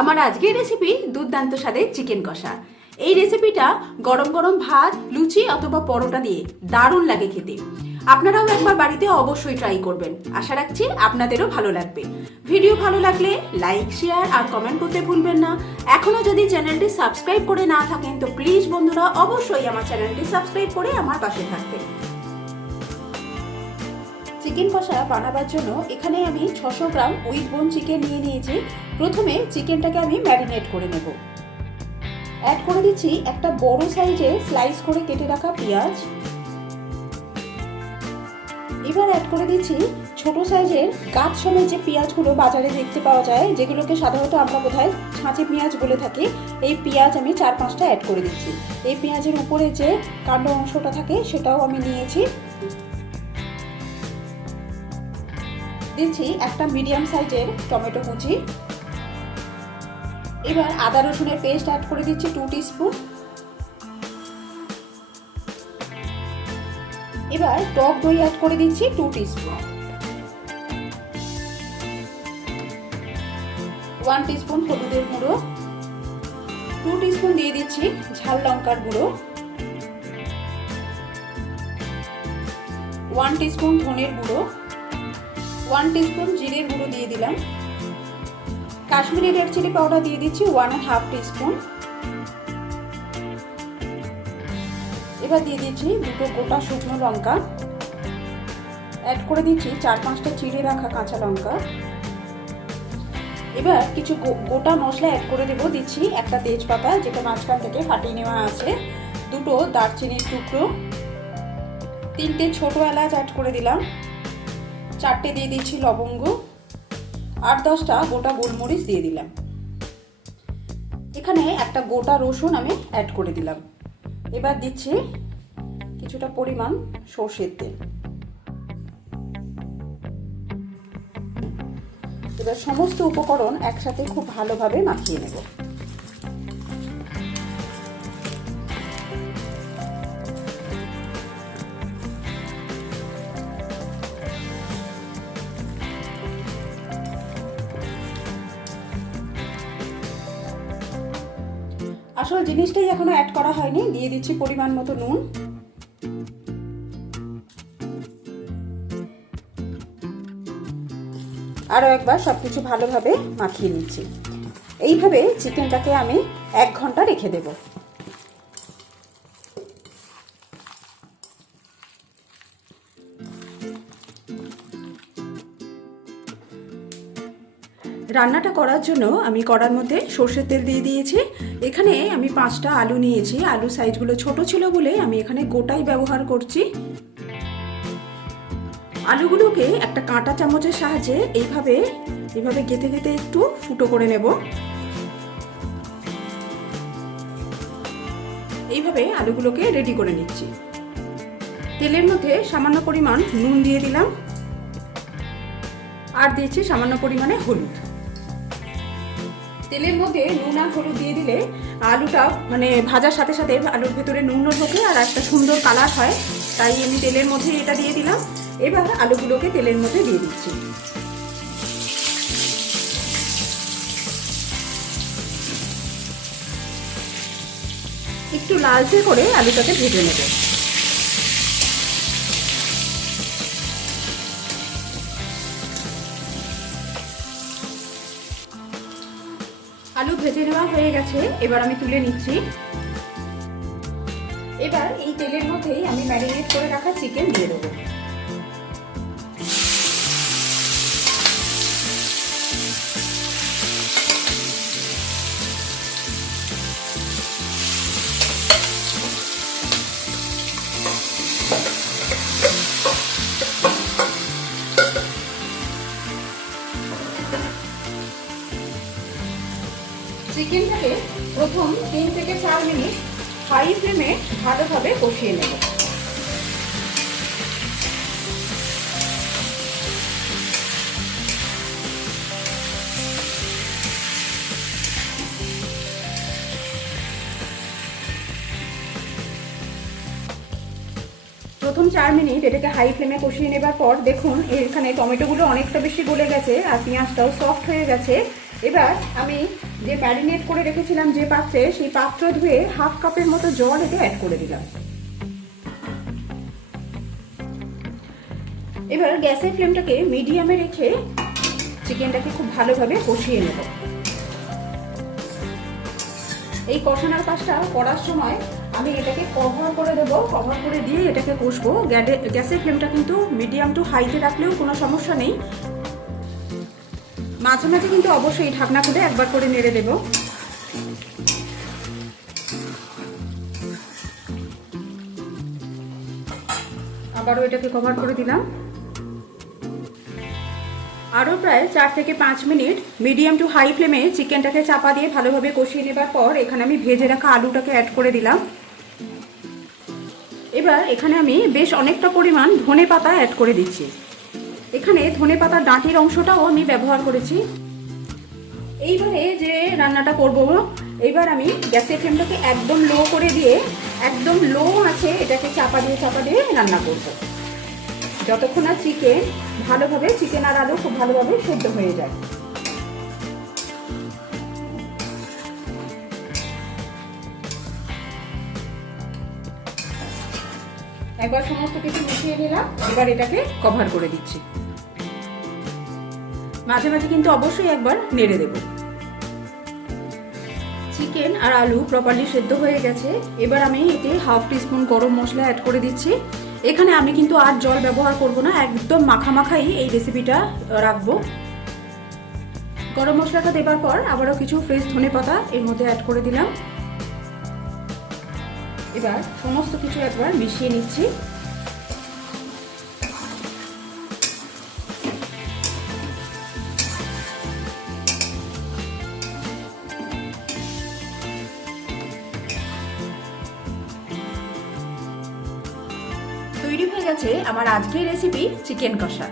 আমার আজকের রেসিপি দুর্দান্ত স্বাদের চিকেন কষা। এই রেসিপিটা গরম গরম ভাত, লুচি অথবা পরোটা দিয়ে দারুণ লাগে খেতে। আপনারাও একবার বাড়িতে অবশ্যই ট্রাই করবেন। আশা রাখছি আপনাদেরও ভালো লাগবে। ভিডিও ভালো লাগলে লাইক শেয়ার আর কমেন্ট করতে ভুলবেন না। এখনও যদি চ্যানেলটি সাবস্ক্রাইব করে না থাকেন, তো প্লিজ বন্ধুরা অবশ্যই আমার চ্যানেলটি সাবস্ক্রাইব করে আমার পাশে থাকবেন। চিকেন কষা বানাবার জন্য এখানে আমি ছশো গ্রাম উইথ বোন চিকেন নিয়ে নিয়েছি। প্রথমে চিকেনটাকে আমি ম্যারিনেট করে নেব। অ্যাড করে দিচ্ছি একটা বড় সাইজে স্লাইস করে কেটে রাখা পেঁয়াজ। এবার অ্যাড করে দিচ্ছি ছোট সাইজের গাছ সময় যে পেঁয়াজগুলো বাজারে দেখতে পাওয়া যায়, যেগুলোকে সাধারণত আমরা বোধহয় ছাঁচি পেঁয়াজ বলে থাকি, এই পেঁয়াজ আমি চার পাঁচটা অ্যাড করে দিচ্ছি। এই পেঁয়াজের উপরে যে কাণ্ড অংশটা থাকে, সেটাও আমি নিয়েছি। দিচ্ছি একটা মিডিয়াম সাইজের টমেটো কুচি। এবার আদা রসুনের পেস্ট অ্যাড করে দিচ্ছি টু স্পুন এবার টক দই অ্যাড করে দিচ্ছি টু স্পুন ওয়ান স্পুন হলুদের গুঁড়ো। টু স্পুন দিয়ে দিচ্ছি ঝাল লঙ্কার গুঁড়ো। ওয়ান স্পুন ধনের গুঁড়ো। ওয়ান টিস্পুন জিরের গুঁড়ো দিয়ে দিলাম। কাশ্মীরি রেড চিলি পাউডার দিয়ে দিচ্ছি ওয়ান অ্যান্ড হাফ টিস্পুন এবার দিয়ে দিচ্ছি দুটো গোটা শুকনো লঙ্কা। অ্যাড করে দিচ্ছি চার পাঁচটা চিড়ে রাখা কাঁচা লঙ্কা। এবার কিছু গোটা মশলা অ্যাড করে দেবো। দিচ্ছি একটা তেজপাতা, যেটা মাঝখান থেকে ফাটিয়ে নেওয়া আছে। দুটো দারচিনির টুকরো। তিনটে ছোটো এলাচ অ্যাড করে দিলাম। চারটে দিয়ে দিচ্ছি লবঙ্গ। আট দশটা গোটা গোলমরিচ দিয়ে দিলাম। এখানে একটা গোটা রসুন আমি অ্যাড করে দিলাম। এবার দিচ্ছি কিছুটা পরিমাণ সর্ষের তেল। এবার সমস্ত উপকরণ একসাথে খুব ভালোভাবে মাখিয়ে নেব। আসল জিনিসটাই এখনও অ্যাড করা হয়নি। দিয়ে দিচ্ছি পরিমাণ মতো নুন। আরও একবার সব কিছু ভালোভাবে মাখিয়ে নিচ্ছি। এইভাবে চিকেনটাকে আমি এক ঘণ্টা রেখে দেব। রান্নাটা করার জন্য আমি কড়ার মধ্যে সর্ষের তেল দিয়ে দিয়েছি। এখানে আমি পাঁচটা আলু নিয়েছি। আলু সাইজগুলো ছোট ছিল বলে আমি এখানে গোটাই ব্যবহার করছি। আলুগুলোকে একটা কাঁটা চামচের সাহায্যে এইভাবে এইভাবে গেঁথে গেঁথে একটু ফুটো করে নেব। এইভাবে আলুগুলোকে রেডি করে নিচ্ছি। তেলের মধ্যে সামান্য পরিমাণ নুন দিয়ে দিলাম। আর দিয়েছি সামান্য পরিমাণে হলুদ। তেলের মধ্যে নুন আর হলুদ দিয়ে দিলে আলুটা মানে ভাজার সাথে সাথে আলুর ভেতরে নুনও ঢোকে আর একটা সুন্দর কালার হয়। তাই আমি তেলের মধ্যে এটা দিয়ে দিলাম। এবার আলুগুলোকে তেলের মধ্যে দিয়ে দিচ্ছি। একটু লালচে করে আলুটাকে ভেজে নেব। আলু ভেজে নেওয়া হয়ে গেছে, এবার আমি তুলে নিচ্ছি। এবার এই তেলের মধ্যেই আমি ম্যারিনেট করে রাখা চিকেন দিয়ে দেবো। চিকেনটাকে প্রথম তিন থেকে চার মিনিট হাই ফ্লেমে ভালোভাবে কষিয়ে নেব। প্রথম চার মিনিট এটাকে হাই ফ্লেমে কষিয়ে নেবার পর দেখুন, এখানে টমেটোগুলো অনেকটা বেশি গলে গেছে আর পেঁয়াজটাও সফট হয়ে গেছে। এবার আমি যে ম্যারিনেট করে রেখেছিলাম যে পাত্রে, সেই পাত্র ধুয়ে হাফ কাপের মতো জল এতে অ্যাড করে দিলাম। এবার গ্যাসের ফ্লেমটাকে মিডিয়ামে রেখে চিকেনটাকে খুব ভালোভাবে কষিয়ে নেব। এই কষানোর কাজটা করার সময় আমি এটাকে কভার করে দেবো। কভার করে দিয়ে এটাকে কষবো। গ্যাসের ফ্লেমটা কিন্তু মিডিয়াম টু হাইতে রাখলেও কোনো সমস্যা নেই। মাঝে মাঝে কিন্তু অবশ্যই ঢাকনা খুলে একবার করে নেড়ে দেব। আবারও এটাকে কভার করে দিলাম। আরও প্রায় চার থেকে পাঁচ মিনিট মিডিয়াম টু হাই ফ্লেমে চিকেনটাকে চাপা দিয়ে ভালোভাবে কষিয়ে নেবার পর এখানে আমি ভেজে রাখা আলুটাকে অ্যাড করে দিলাম। এবার এখানে আমি বেশ অনেকটা পরিমাণ ধনে পাতা অ্যাড করে দিচ্ছি। এখানে ধনে পাতার ডাঁটির অংশটাও আমি ব্যবহার করেছি। এইবারে যে রান্নাটা করব, এইবার আমি গ্যাসের ফ্লেমটাকে একদম লো করে দিয়ে, একদম লো আছে এটাকে চাপা দিয়ে চাপা দিয়ে রান্না করব। যতক্ষণ না চিকেন ভালোভাবে চিকেন আর আলু খুব ভালোভাবে সেদ্ধ হয়ে যায়। একবার সমস্ত কিছু মিশিয়ে নিলাম, এবার এটাকে কভার করে দিচ্ছি। মাঝে মাঝে কিন্তু অবশ্যই একবার নেড়ে দেব। চিকেন আর আলু প্রপারলি সেদ্ধ হয়ে গেছে। এবার আমি এতে হাফ টিস্পুন গরম মশলা অ্যাড করে দিচ্ছি। এখানে আমি কিন্তু আর জল ব্যবহার করব না, একদম মাখা মাখাই এই রেসিপিটা রাখব। গরম মশলাটা দেবার পর আবারও কিছু ফ্রেশ ধনে পাতা এর মধ্যে অ্যাড করে দিলাম। এবার সমস্ত কিছু একবার মিশিয়ে নিচ্ছি। তৈরি হয়ে গেছে আমার আজকের রেসিপি চিকেন কষা।